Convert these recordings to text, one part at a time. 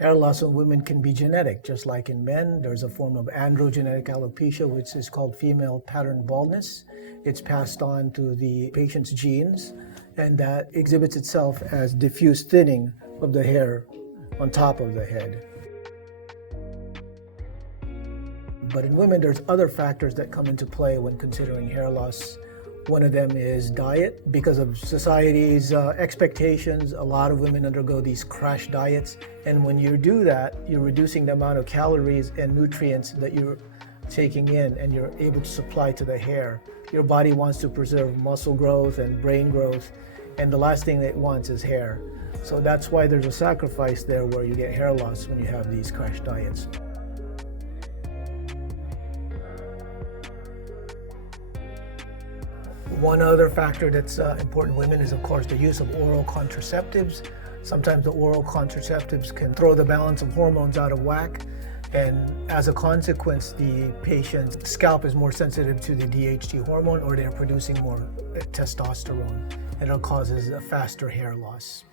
Hair loss in women can be genetic, just like in men. There's a form of androgenetic alopecia, which is called female pattern baldness. It's passed on to the patient's genes, and that exhibits itself as diffuse thinning of the hair on top of the head. But in women, there's other factors that come into play when considering hair loss. One of them is diet. Because of society's expectations, a lot of women undergo these crash diets. And when you do that, you're reducing the amount of calories and nutrients that you're taking in and you're able to supply to the hair. Your body wants to preserve muscle growth and brain growth, and the last thing it wants is hair. So that's why there's a sacrifice there where you get hair loss when you have these crash diets. One other factor that's important in women is, of course, the use of oral contraceptives. Sometimes the oral contraceptives can throw the balance of hormones out of whack, and as a consequence, the patient's scalp is more sensitive to the DHT hormone, or they're producing more testosterone, and it causes a faster hair loss.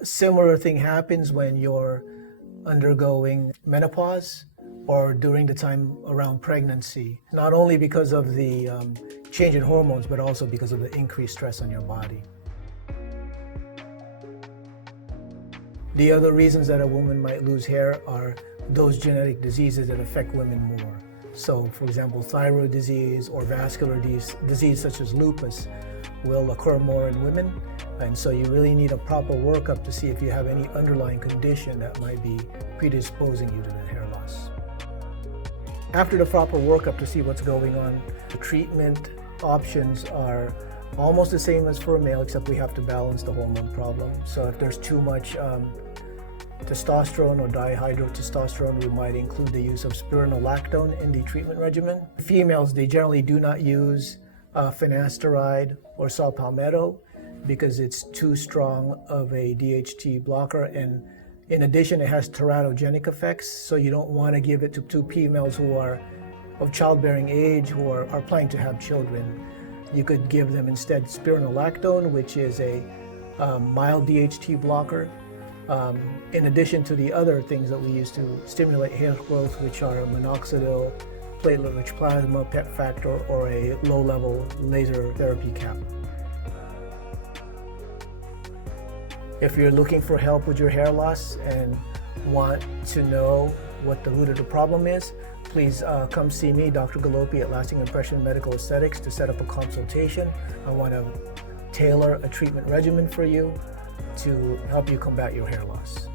A similar thing happens when you're undergoing menopause or during the time around pregnancy, not only because of the change in hormones, but also because of the increased stress on your body. The other reasons that a woman might lose hair are those genetic diseases that affect women more. So, for example, thyroid disease or vascular disease such as lupus will occur more in women, and so you really need a proper workup to see if you have any underlying condition that might be predisposing you to the hair loss. After the proper workup to see what's going on, the treatment options are almost the same as for a male, except we have to balance the hormone problem. So if there's too much testosterone or dihydrotestosterone, we might include the use of spironolactone in the treatment regimen. Females, they generally do not use finasteride or saw palmetto because it's too strong of a DHT blocker, and in addition, it has teratogenic effects, so you don't want to give it to two females who are of childbearing age who are planning to have children. You could give them instead spironolactone, which is a mild DHT blocker, in addition to the other things that we use to stimulate hair growth, which are minoxidil, platelet rich plasma, PET factor, or a low-level laser therapy cap. If you're looking for help with your hair loss and want to know what the root of the problem is, please come see me, Dr. Galope, at Lasting Impression Medical Aesthetics to set up a consultation. I want to tailor a treatment regimen for you to help you combat your hair loss.